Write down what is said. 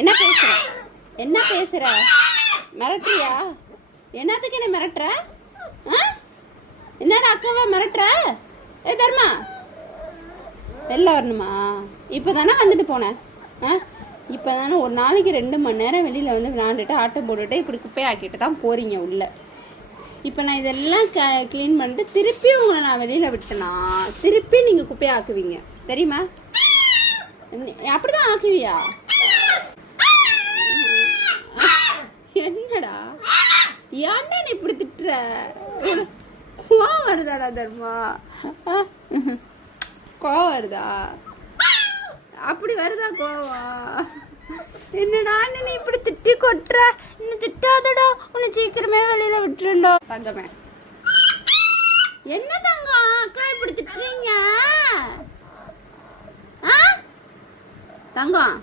என்ன பேசுற? என்ன பேசுற? மிரட்டுறியா? என்னத்துக்கு என்ன மிரட்டுற? என்னடா அக்காவை மிரட்டுற? தர்மா வெளில வரணுமா? இப்போ தானே வந்துட்டு போனேன். இப்போ தானே ஒரு நாளைக்கு 2 மணி நேரம் வெளியில் வந்து விளாண்டுட்டு ஆட்டோ போட்டுட்டு இப்படி குப்பையாக்கிட்டு தான் போகிறீங்க உள்ள. இப்போ நான் இதெல்லாம் க்ளீன் பண்ணிட்டு திருப்பி உங்களை நான் வெளியில் விட்டேனா திருப்பி நீங்கள் குப்பையாக்குவீங்க தெரியுமா? அப்படிதான் ஆக்குவியா? என்னடா ஏன்டா நீ இப்படி திட்டுற? கோவம் வருதாடா தர்மா? கோவம் வருதா? அப்படி வருதா கோவம்? என்னடா நீ இப்படி திட்டி கொட்டுற? இன்னும் திட்டாதடா, உன்னை சீக்கிரமே வெளியில விட்டுருண்டோ. தங்கமே என்ன தங்கம் அக்கா இப்படி திட்டுறீங்க? தங்கம்